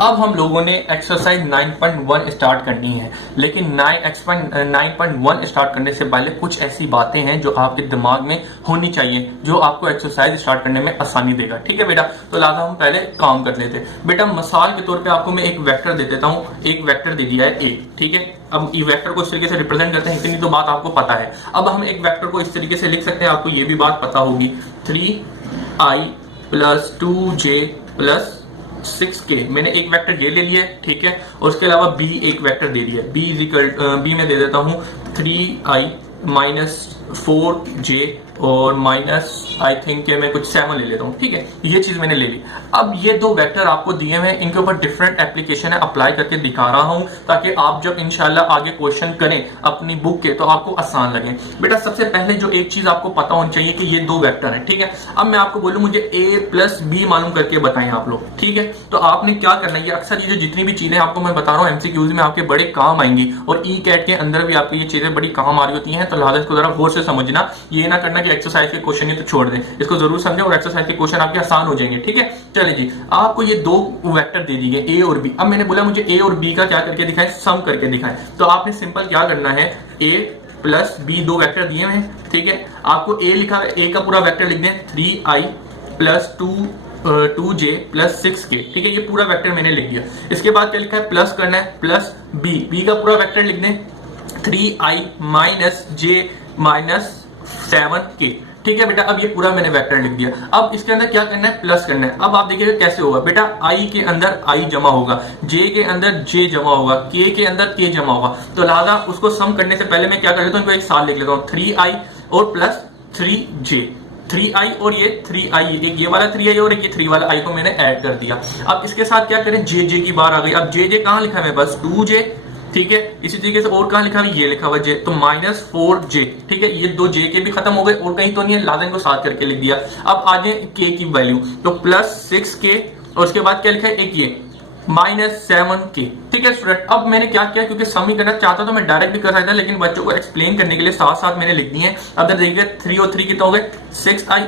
अब हम लोगों ने एक्सरसाइज 9.1 स्टार्ट करनी है, लेकिन 9.1 स्टार्ट करने से पहले कुछ ऐसी बातें हैं जो आपके दिमाग में होनी चाहिए, जो आपको एक्सरसाइज स्टार्ट करने में आसानी देगा। ठीक है बेटा, तो लिहाजा हम पहले काम कर लेते हैं। बेटा मिसाल के तौर पे आपको मैं एक वेक्टर दे देता हूँ, एक वेक्टर दे दिया है ए। ठीक है, अब ये वेक्टर को इस तरीके से रिप्रेजेंट करते हैं, इतनी तो बात आपको पता है। अब हम एक वेक्टर को इस तरीके से लिख सकते हैं, आपको ये भी बात पता होगी, 3i + 2j + 6k। मैंने एक वेक्टर ये ले लिया है, ठीक है, और उसके अलावा b एक वेक्टर दे दिया है। b में दे देता हूं 3i - 4j और माइनस आई थिंक मैं कुछ 7 ले लेता हूँ। ठीक है, ये चीज मैंने ले ली। अब ये दो वेक्टर आपको दिए हुए हैं, इनके ऊपर डिफरेंट एप्लीकेशन है, अप्लाई करके दिखा रहा हूं ताकि आप जब इंशाल्लाह आगे क्वेश्चन करें अपनी बुक के तो आपको आसान लगे। बेटा सबसे पहले जो एक चीज आपको पता होनी चाहिए कि ये दो वेक्टर है। ठीक है, अब मैं आपको बोलूं मुझे a + b मालूम करके बताएं आप लोग। ठीक है, तो आपने क्या करना है, अक्सर ये जो जितनी भी चीजें आपको मैं बता रहा हूँ एमसीक्यूज में आपके बड़े काम आएंगी, और ई कैट के अंदर भी आपकी ये चीजें बड़ी काम आ रही होती हैं। तो लिहाजा इसको जरा गौर से समझना, ये ना करना एक्सरसाइज के क्वेश्चन तो छोड़ दें, इसको जरूर समझें और एक्सरसाइज के क्वेश्चन आपके आसान हो जाएंगे। ठीक है, चलिए जी, आपको ये दो वेक्टर दे दिए ए और बी। अब मैंने बोला मुझे ए और बी का क्या करके दिखाएं, सम करके दिखाएं। तो आपने सिंपल क्या करना है, ए + b दो वेक्टर दिए हुए हैं। ठीक है, आपको ए लिखा है, ए का पूरा वेक्टर लिख दें 3i + 2j + 6k। ठीक है, ये पूरा वेक्टर मैंने लिख दिया। इसके बाद क्या लिखा है, प्लस करना है, प्लस b का पूरा वेक्टर लिख दें 3i - j - 7k। ठीक है बेटा, अब ये पूरा मैंने वेक्टर लिख दिया। अब इसके अंदर क्या करना है, प्लस करना है। अब आप देखिएगा कैसे होगा बेटा, i के अंदर i जमा होगा, j के अंदर j जमा होगा, k के अंदर k जमा होगा। तो लिहाजा उसको सम करने से पहले मैं क्या कर लेता हूँ, इनको एक साथ लिख लेता हूँ, 3i और प्लस 3j, 3i और ये 3i, एक ये वाला 3i और एक ये 3 वाला i को मैंने ऐड कर दिया। अब इसके साथ क्या करें, jj की बार आ गई। अब jj कहाँ लिखा है मेरे पास, 2j। ठीक है, इसी तरीके से और कहां लिखा हुआ, ये लिखा हुआ j, तो -4j। ठीक है, ये दो j के भी खत्म हो गए और कहीं तो नहीं है, लाजा इनको साथ करके लिख दिया। अब आ जाए k की वैल्यू, तो +6k और उसके बाद क्या लिखा है, एक ये -7k। ठीक है स्टूडेंट, अब मैंने क्या किया, क्योंकि सम ही करना चाहता तो मैं डायरेक्ट भी कर सकता, लेकिन बच्चों को एक्सप्लेन करने के लिए साथ साथ मैंने लिख दिए हैं। अब देखिए 3 और 3 कितना हो गए, 6i,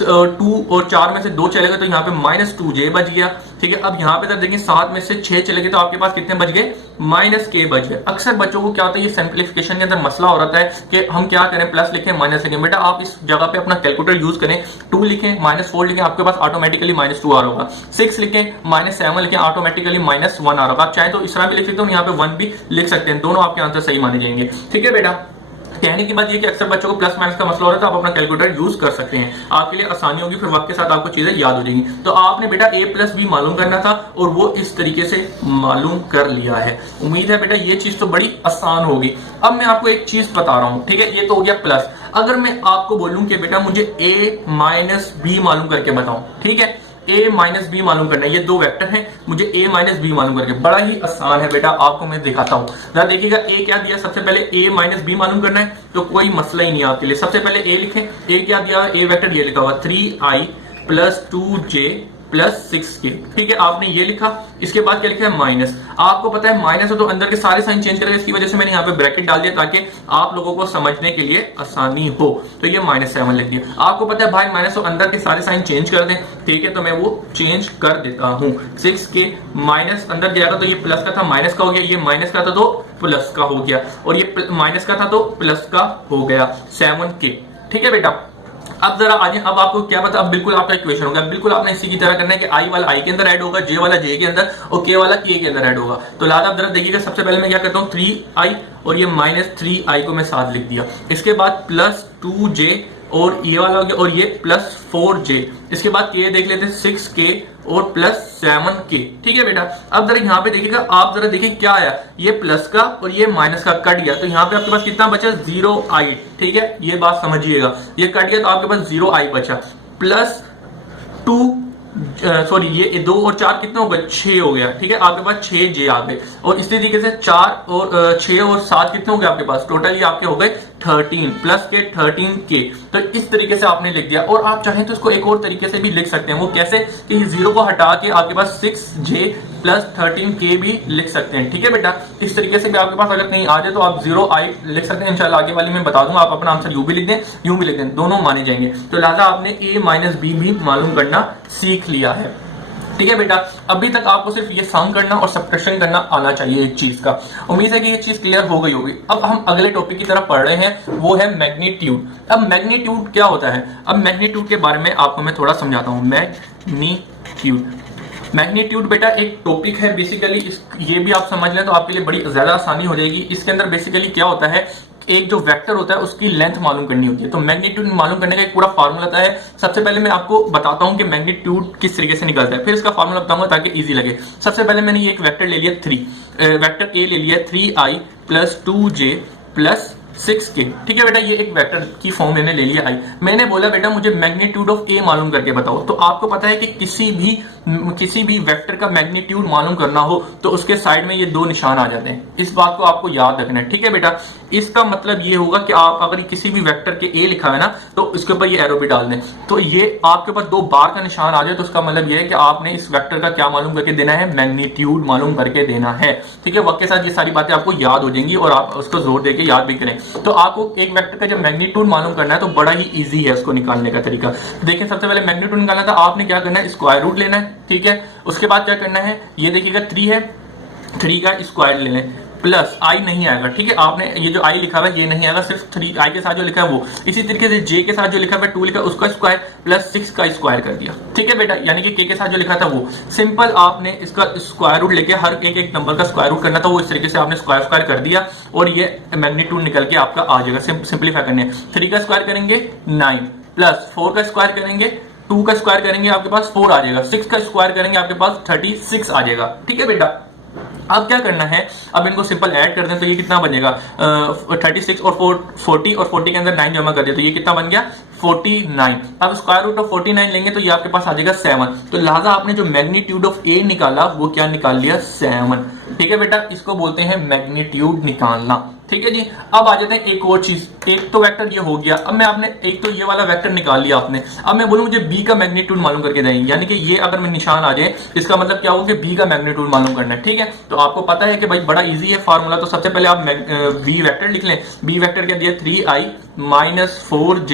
2 और 4 में से 2 चले गए तो यहाँ पे -2j बच गया। ठीक है, अब यहाँ पे देखिए 7 में से 6 चले गए तो आपके पास कितने बच गए, -k बच गए। अक्सर बच्चों को क्या होता है, ये सिंप्लीफिकेशन के अंदर मसला हो रहा है कि हम क्या करें, प्लस लिखें माइनस लिखें। बेटा आप इस जगह पे अपना कैलकुलेटर यूज करें, 2 लिखें -4 लिखें, आपके पास ऑटोमेटिकली -2 आ रहा होगा। 6 लिखें -7 लिखें, ऑटोमेटिकली -1 आ रहा होगा। आप चाहे तो इस तरह भी लिख सकते हो, यहाँ पे 1 भी लिख सकते हैं, दोनों आपके आंसर सही माने जाएंगे। ठीक है बेटा, कहने की बात ये कि अक्सर बच्चों को प्लस माइनस का मसला हो रहा है तो आप अपना कैलकुलेटर यूज कर सकते हैं, आपके लिए आसानी होगी, फिर वक्त के साथ आपको चीजें याद हो जाएंगी। तो आपने बेटा a + b मालूम करना था और वो इस तरीके से मालूम कर लिया है। उम्मीद है बेटा ये चीज तो बड़ी आसान होगी। अब मैं आपको एक चीज बता रहा हूं, ठीक है, ये तो हो गया प्लस। अगर मैं आपको बोलूं कि बेटा मुझे a - b मालूम करके बताऊं, ठीक है, a - b मालूम करना है, ये दो वेक्टर हैं, मुझे a - b मालूम करके, बड़ा ही आसान है बेटा, आपको मैं दिखाता हूं। जरा देखिएगा a क्या दिया, सबसे पहले a - b मालूम करना है तो कोई मसला ही नहीं आपके लिए। सबसे पहले a लिखें, a क्या दिया, a वेक्टर ये लिखा हुआ 3i + 2j + 6k। ठीक है, आपने ये लिखा, इसके बाद क्या लिखा है, माइनस। आपको पता है माइनस हो तो अंदर के सारे साइन चेंज करेगा, इसकी वजह से मैंने यहाँ पे ब्रैकेट डाल दिया ताकि आप लोगों को समझने के लिए आसानी हो। तो ये -7 लिख दिया। आपको पता है भाई माइनस हो, अंदर के सारे साइन चेंज कर दें। ठीक है, तो मैं वो चेंज कर देता हूँ। 6k माइनस अंदर गया था तो ये प्लस का था, माइनस का हो गया, ये माइनस का था तो प्लस का हो गया, और ये माइनस का था तो प्लस का हो गया 7k। ठीक है बेटा, अब जरा आगे, अब आपको क्या पता, अब बिल्कुल आपका इक्वेशन होगा, बिल्कुल आपने इसी की तरह करना है कि i वाला i के अंदर ऐड होगा, j वाला j के अंदर और k वाला k के अंदर ऐड होगा। तो लादा जरा देखिएगा, सबसे पहले मैं क्या करता हूँ, 3i और ये -3i को मैं साथ लिख दिया। इसके बाद +2j और ये वाला हो गया, और ये +4j। इसके बाद k देख लेते हैं, 6k और +7k। ठीक है बेटा, अब जरा यहाँ पे देखिएगा, आप जरा देखिए क्या आया, ये प्लस का और ये माइनस का कट गया, तो यहाँ पे आपके पास कितना बचा, 0i। ठीक है, ये बात समझिएगा, ये कट गया तो आपके पास 0i बचा, +2 सॉरी ये 2 और 4 कितना हो गया, 6 हो गया। ठीक है, आपके पास 6j आ गए, और इसी तरीके से 4 और 6 और 7 कितने हो गए आपके पास, टोटली आपके हो गए 13 प्लस के 13k। तो इस तरीके से आपने लिख दिया, और आप चाहें तो इसको एक और तरीके से भी लिख सकते हैं। वो कैसे कि 0 को हटा के आपके पास 6j + 13k भी लिख सकते हैं। ठीक है बेटा, इस तरीके से भी आपके पास अगर कहीं आ जाए तो आप 0i लिख सकते हैं। इंशाल्लाह आगे वाली में बता दूंगा, आप अपना आंसर यूं भी लिख दें, यूं भी लिख दें, दोनों माने जाएंगे। तो लिहाजा आपने a - b भी मालूम करना सीख लिया है। ठीक है बेटा, अभी तक आपको सिर्फ ये सम करना और सब्ट्रैक्शन करना आना चाहिए एक चीज का। उम्मीद है कि ये चीज क्लियर हो गई होगी। अब हम अगले टॉपिक की तरफ पढ़ रहे हैं, वो है मैग्नीट्यूड। अब मैग्नीट्यूड क्या होता है, अब मैग्नीट्यूड के बारे में आपको मैं थोड़ा समझाता हूं। मैग्नीट्यूड बेटा एक टॉपिक है बेसिकली, ये भी आप समझ लें तो आपके लिए बड़ी ज्यादा आसानी हो जाएगी। इसके अंदर बेसिकली क्या होता है, एक जो वेक्टर होता है उसकी लेंथ मालूम करनी होती है। तो मैग्नीट्यूड मालूम करने का एक पूरा फार्मूला होता है। सबसे पहले मैं आपको बताता हूं कि मैग्नीट्यूड किस तरीके से निकलता है, फिर इसका फार्मूला बताऊंगा ताकि इजी लगे। सबसे पहले मैंने ये एक वेक्टर ले लिया 3, वेक्टर ए ले लिया 3i + 2j + 6k। ठीक है बेटा, ये एक वेक्टर की फॉर्म मैंने ले लिया आई। मैंने बोला बेटा मुझे मैग्नीट्यूड ऑफ ए मालूम करके बताओ। तो आपको पता है कि किसी भी वेक्टर का मैग्नीट्यूड मालूम करना हो तो उसके साइड में ये दो निशान आ जाते हैं। इस बात को आपको याद रखना है। ठीक है बेटा, इसका मतलब ये होगा कि आप अगर किसी भी वेक्टर के ए लिखा है ना तो उसके ऊपर ये एरो भी डाल दें, तो ये आपके पास दो बार का निशान आ जाए तो उसका मतलब ये है कि आपने इस वेक्टर का क्या मालूम करके देना है, मैग्नीट्यूड मालूम करके देना है। ठीक है, वक्त के साथ ये सारी बातें आपको याद हो जाएंगी और आप उसको जोर देके याद भी करें। तो आपको एक वेक्टर का जब मैग्नीट्यूड मालूम करना है तो बड़ा ही इजी है उसको निकालने का तरीका। देखिए सबसे पहले मैग्नीट्यूड निकालना था, आपने क्या करना है, स्क्वायर रूट लेना है। ठीक है, उसके बाद क्या करना है, ये देखिएगा 3 है, 3 का स्क्वायर ले लें, प्लस आई नहीं आएगा। ठीक है, आपने ये जो आई लिखा हुआ है ये नहीं आएगा, सिर्फ 3 आई के साथ जो लिखा है वो। इसी तरीके से जे के साथ जो लिखा हुआ है 2 लिखा, उसका स्क्वायर प्लस 6 का स्क्वायर कर दिया। ठीक है बेटा, यानी कि के साथ जो लिखा था वो सिंपल आपने इसका स्क्वायर रूट लेके हर एक नंबर का स्क्वायर रूट करना था, वो इस तरीके से आपने स्क्वायर कर दिया और ये मैग्नीट्यूड निकल के आपका आ जाएगा। सिंप्लीफाई करने 3 का स्क्वायर करेंगे 9, प्लस 4 का स्क्वायर करेंगे 2 का स्क्वायर करेंगे आपके पास 4 आ जाएगा, 6 का स्क्वायर करेंगे आपके पास 36 आ जाएगा। ठीक है बेटा, अब क्या करना है, अब इनको सिंपल ऐड कर दें तो ये कितना बनेगा, 36 और 40 और 40 के अंदर 9 जमा कर दिया तो ये कितना बन गया 49। अब स्क्वायर रूट ऑफ 49 लेंगे तो ये आपके पास आ जाएगा 7। तो लिहाजा आपने जो मैग्नीट्यूड ऑफ ए निकाला वो क्या निकाल लिया, 7। ठीक है बेटा, इसको बोलते हैं मैग्नीट्यूड निकालना। ठीक है जी, अब आ जाते हैं एक और चीज। एक तो वेक्टर ये हो गया, अब मैं आपने एक तो ये वाला वेक्टर निकाल लिया आपने, अब मैं बोलूं मुझे बी का मैग्नीट्यूड मालूम करके देंगे, यानी कि ये अगर मैं निशान आ जाए इसका मतलब क्या होगा कि बी का मैग्नीट्यूड मालूम करना है। ठीक है, तो आपको पता है कि भाई बड़ा इजी है फार्मूला। तो सबसे पहले आप बी वेक्टर लिख लें। बी वेक्टर क्या दिया, 3i - 4j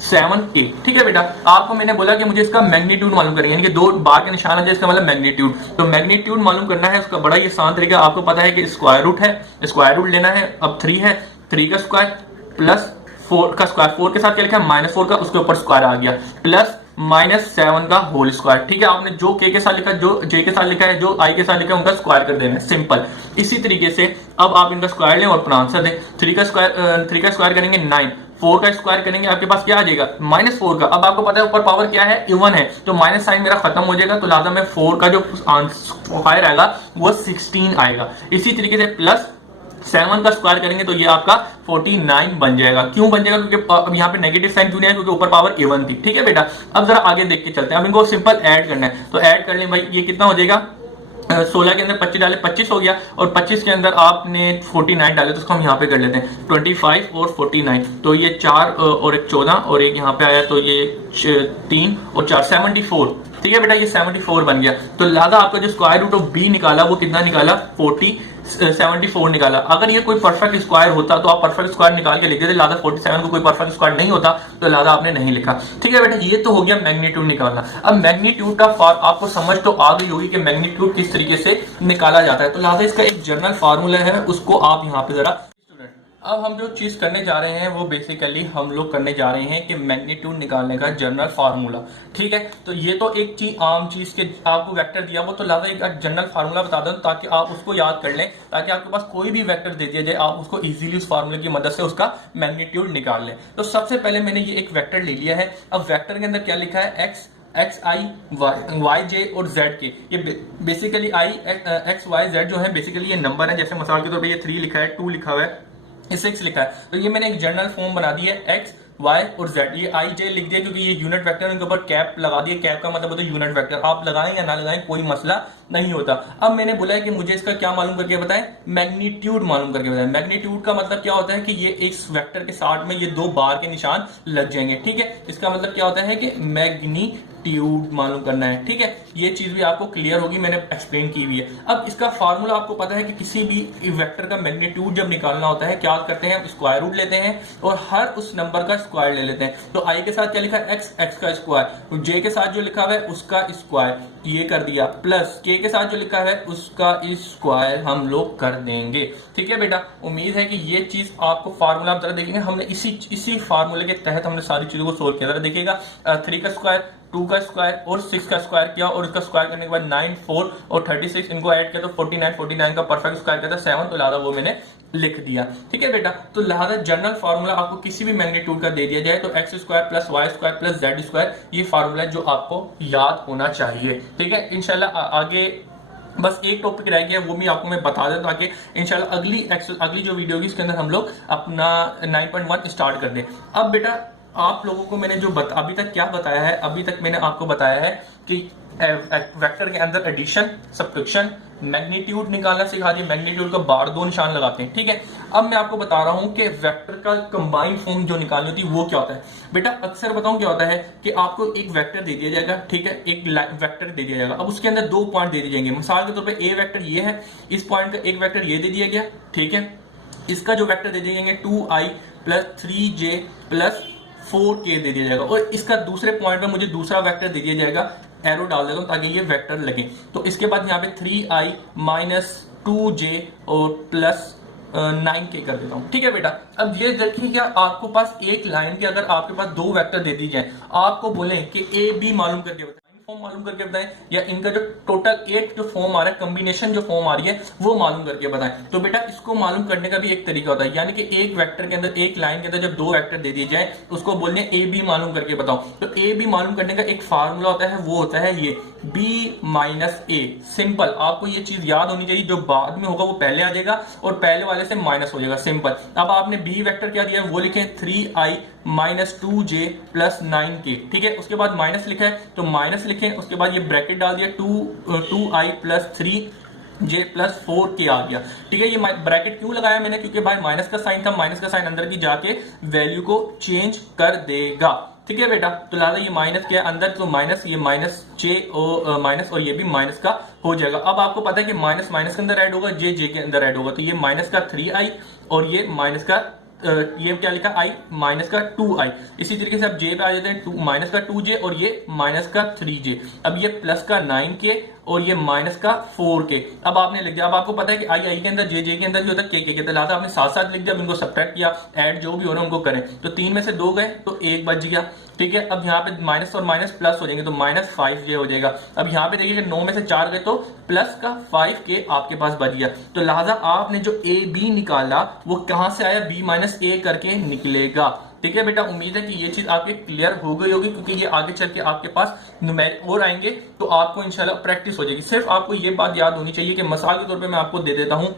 -7a। ठीक है बेटा, आपको मैंने बोला कि मुझे इसका मैग्नीट्यूड मालूम करेंगे, यानी कि दो बार के निशान आ जाए इसका मतलब मैग्नीट्यूड। तो मैग्नीट्यूड मालूम करना है उसका बड़ा ही आसान तरीका, आपको पता है कि स्क्वायर रूट है, स्क्वायर रूट लेना है। अब 3 है, 3 का स्क्वायर प्लस 4 का स्क्वायर, 4 के साथ क्या लिखा है -4 का, उसके ऊपर स्क्वायर आ गया, प्लस -7 का होल स्क्वायर। ठीक है, आपने जो के साथ लिखा है, जो जे के साथ लिखा है, जो आई के साथ लिखा है उनका स्क्वायर कर देना है, सिंपल। इसी तरीके से अब आप इनका स्क्वायर लें और अपना आंसर दें। 3 का स्क्वायर करेंगे 9, 4 का स्क्वायर करेंगे आपके पास क्या आ जाएगा, -4 का। अब आपको पता है ऊपर पावर क्या है, इवन है, तो माइनस साइन मेरा खत्म हो जाएगा, तो लिहाजा में 4 का जो स्क्वायर आएगा वो 16 आएगा। इसी तरीके से प्लस 7 का स्क्वायर करेंगे तो ये आपका 49 बन जाएगा। क्यों बन जाएगा, क्योंकि अब यहाँ पे नेगेटिव साइन क्यों नहीं है, क्योंकि ऊपर पावर इवन थी। ठीक है बेटा, अब जरा आगे देख के चलते हैं। अब इनको सिंपल ऐड करना है, तो ऐड कर लें भाई, ये कितना हो जाएगा, 16 के अंदर 25 डाले 25 हो गया, और 25 के अंदर आपने 49 डाले तो उसको हम यहाँ पे कर लेते हैं 25 और 49, तो ये 4 और एक 14 और एक यहाँ पे आया तो ये 3 और 4 74। ठीक है बेटा, ये 74 बन गया। तो लिहाजा आपका जो स्क्वायर रूट ऑफ बी निकाला वो कितना निकाला, 74 निकाला। अगर ये कोई परफेक्ट स्क्वायर होता तो आप परफेक्ट स्क्वायर निकाल के लिख देते, लिहाजा 47 को कोई परफेक्ट स्क्वायर नहीं होता तो लिहाजा आपने नहीं लिखा। ठीक है बेटा, ये तो हो गया मैग्नीट्यूड निकालना। अब मैग्नीट्यूड का आपको समझ तो आ गई होगी कि मैग्नीट्यूड किस तरीके से निकाला जाता है, तो लिहाजा इसका एक जनरल फार्मूला है, उसको आप यहाँ पे जरा। अब हम जो चीज करने जा रहे हैं वो बेसिकली हम लोग करने जा रहे हैं कि मैग्नीट्यूड निकालने का जनरल फार्मूला। ठीक है, तो ये तो एक चीज आम चीज के आपको वेक्टर दिया वो, तो लिहाजा एक जनरल फार्मूला बता दो ताकि आप उसको याद कर लें, ताकि आपके पास कोई भी वेक्टर दे दिया जाए आप उसको इजीली उस फार्मूले की मदद से उसका मैग्नीट्यूड निकाल लें। तो सबसे पहले मैंने ये एक वेक्टर ले लिया है। अब वेक्टर के अंदर क्या लिखा है, एक्स आई वाई जे और जेड के, ये basically I X Y Z जो है बेसिकली ये नंबर है। जैसे मिसाल के तौर पर ये 3 लिखा है, 2 लिखा हुआ है, 6 लिखा है, तो ये मैंने एक जनरल फॉर्म बना दी है एक्स वाई और जेड। ये आई जे लिख दिया क्योंकि ये यूनिट वेक्टर, उनके ऊपर कैप लगा दिया। कैप का मतलब होता है यूनिट वेक्टर, आप लगाएं या ना लगाएं कोई मसला नहीं होता। अब मैंने बोला है कि मुझे इसका क्या मालूम करके बताएं, मैग्नीट्यूड मालूम करके बताएं। मैग्नीट्यूड का मतलब क्या होता है कि ये इस वेक्टर के साथ में ये 2 बार के निशान लग जाएंगे। ठीक है, इसका मतलब क्या होता है कि मैग्नीट्यूड मैग्नीट्यूड मालूम करना है। ठीक है, ये चीज भी आपको क्लियर होगी, मैंने एक्सप्लेन की हुई है। अब इसका फार्मूला आपको पता है कि किसी भी वेक्टर का मैग्नीट्यूड जब निकालना होता है क्या करते हैं, स्क्वायर रूट लेते हैं और हर उस नंबर का स्क्वायर ले लेते हैं। तो आई के साथ क्या लिखा है, एक्स, एक्स का स्क्वायर, जे के साथ जो लिखा हुआ है उसका स्क्वायर ये कर दिया, प्लस के के साथ जो लिखा है उसका स्क्वायर हम लोग कर देंगे। ठीक है बेटा, उम्मीद है कि ये चीज आपको फार्मूला आप जरा देखेंगे, हमने इसी फार्मूले के तहत हमने सारी चीजों को सोल्व किया। जरा देखिएगा, 3 का स्क्वायर, 2 का स्क्वायर और 6 का स्क्वायर किया और इसका स्क्वायर करने के बाद 9, 4 और 36 इनको ऐड किया तो 49, 49 का परफेक्ट स्क्वायर किया था 7, तो लिहाजा वो मैंने लिख दिया। ठीक है बेटा, तो लिहाजा जनरल फार्मूला आपको किसी भी मैग्नीट्यूड का दे दिया जाए तो X square plus Y square plus Z square, ये फार्मूला जो आपको याद होना चाहिए। ठीक है, इंशाल्लाह आगे बस एक टॉपिक रह गया, वो भी आपको मैं बता देता ताकि इंशाल्लाह अगली जो वीडियो होगी इसके अंदर हम लोग अपना 9.1 स्टार्ट कर दें। अब बेटा आप लोगों को मैंने जो अभी तक क्या बताया है, अभी तक मैंने आपको बताया है कि वेक्टर के अंदर एडिशन, सब्ट्रैक्शन, मैग्नीट्यूड निकालना सिखा दिया, मैग्नीट्यूड का बार 2 निशान लगाते हैं। ठीक है, अब मैं आपको बता रहा हूं कि वेक्टर का कंबाइंड फॉर्म जो निकालनी होती है वो क्या होता है। बेटा अक्सर बताऊं क्या होता है कि आपको एक वेक्टर दे दिया जाएगा, ठीक है, एक वेक्टर दे दिया जाएगा, अब उसके अंदर 2 पॉइंट दे दिए जाएंगे। मिसाल के तौर पर ए वेक्टर ये है, इस पॉइंट का एक वेक्टर ये दे दिया गया, ठीक है, इसका जो वेक्टर दे दिए जाएंगे 2i plus 3j plus 4k दे दिया जाएगा और इसका दूसरे पॉइंट पे मुझे दूसरा वेक्टर दे दिया जाएगा, एरो डाल देता हूं ताकि ये वेक्टर लगे। तो इसके बाद यहाँ पे 3i माइनस 2j और प्लस 9k कर देता हूं। ठीक है बेटा, अब ये देखिए क्या आपको पास एक लाइन के अगर आपके पास 2 वेक्टर दे दी जाए, आपको बोले कि ए बी मालूम करके बताएं, फॉर्म मालूम करके बताएं या इनका जो टोटल 8 जो फॉर्म आ रहा है, कॉम्बिनेशन जो फॉर्म आ रही है वो मालूम करके बताएं। तो बेटा इसको मालूम करने का भी एक तरीका होता है, यानी कि एक वेक्टर के अंदर, एक लाइन के अंदर जब 2 वेक्टर दे दिए जाए उसको बोलने ए बी मालूम करके बताओ। तो ए बी मालूम करने का एक फार्मूला होता है, वो होता है ये b माइनस ए। सिंपल, आपको ये चीज याद होनी चाहिए, जो बाद में होगा वो पहले आ जाएगा और पहले वाले से माइनस हो जाएगा। सिंपल, अब आपने b वेक्टर क्या दिया है वो लिखें 3i minus 2j plus 9k। ठीक है, उसके बाद माइनस लिखा है तो माइनस लिखें, उसके बाद ये ब्रैकेट डाल दिया 2i plus 3j plus 4k आ गया। ठीक है, ये ब्रैकेट क्यों लगाया मैंने, क्योंकि भाई माइनस का साइन था, माइनस का साइन अंदर की जाके वैल्यू को चेंज कर देगा। ठीक है बेटा, तो लिहाजा ये माइनस के अंदर तो माइनस, ये माइनस जे और माइनस और ये भी माइनस का हो जाएगा। अब आपको पता है कि माइनस माइनस के अंदर ऐड होगा, जे जे के अंदर ऐड होगा, तो ये माइनस का 3i और ये माइनस का ये क्या लिखा i माइनस का 2i। इसी तरीके से अब जे पे आ जाते हैं, माइनस का 2j और ये माइनस का 3j। अब ये प्लस का 9k और ये माइनस का 4k। अब आपने लिख दिया, अब आपको पता है कि आई के अंदर, जे के अंदर भी होता है, के के लिहाजा आपने साथ साथ लिख दिया, अब इनको सब्ट्रैक्ट किया, ऐड जो भी हो रहा है उनको करें, तो 3 में से 2 गए तो 1 बच गया। ठीक है, अब यहाँ पे माइनस और माइनस प्लस हो जाएंगे तो माइनस 5j हो जाएगा। अब यहाँ पे देखिए 9 में से 4 गए तो प्लस का 5k आपके पास बच गया। तो लिहाजा आपने जो ए बी निकाला वो कहां से आया, b माइनस ए करके निकलेगा। ठीक है बेटा, उम्मीद है कि ये चीज आपके क्लियर हो गई होगी, क्योंकि ये आगे चल के आपके पास न्यूमेरिक और आएंगे तो आपको इंशाल्लाह प्रैक्टिस हो जाएगी। सिर्फ आपको ये बात याद होनी चाहिए कि मिसाल के तौर पे मैं आपको दे देता हूं,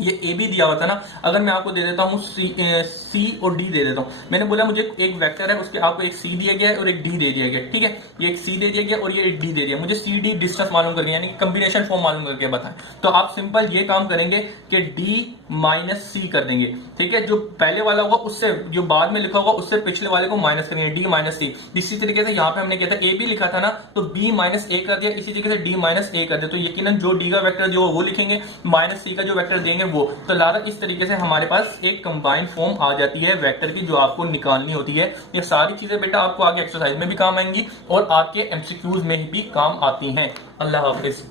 ये ए बी दिया हुआ था ना, अगर मैं आपको दे देता हूँ सी और डी दे देता हूँ, मैंने बोला मुझे एक वेक्टर है उसके आपको एक सी दिया गया है और एक डी दे दिया गया। ठीक है, ये एक सी दे दिया गया और ये एक डी दे दिया, मुझे सी डी डिस्टेंस मालूम करनी है, यानी कि कॉम्बिनेशन फॉर्म मालूम करके बताएं। तो आप सिंपल ये काम करेंगे कि डी माइनस सी कर देंगे। ठीक है, जो पहले वाला होगा उससे, जो बाद में लिखा होगा उससे पिछले वाले को माइनस करेंगे, डी माइनस सी। इसी तरीके से यहाँ पे हमने किया था, ए बी लिखा था ना तो बी माइनस ए कर दिया, इसी तरीके से डी माइनस ए कर दिया, तो यकीनन जो डी का वेक्टर जो वो लिखेंगे, माइनस सी का जो वेक्टर देंगे वो। तो लारा इस तरीके से हमारे पास एक कंबाइंड फॉर्म आ जाती है वेक्टर की, जो आपको निकालनी होती है। ये सारी चीजें बेटा आपको आगे एक्सरसाइज में भी काम आएंगी और आपके एमसीक्यूज में भी काम आती हैं। अल्लाह हाफिज।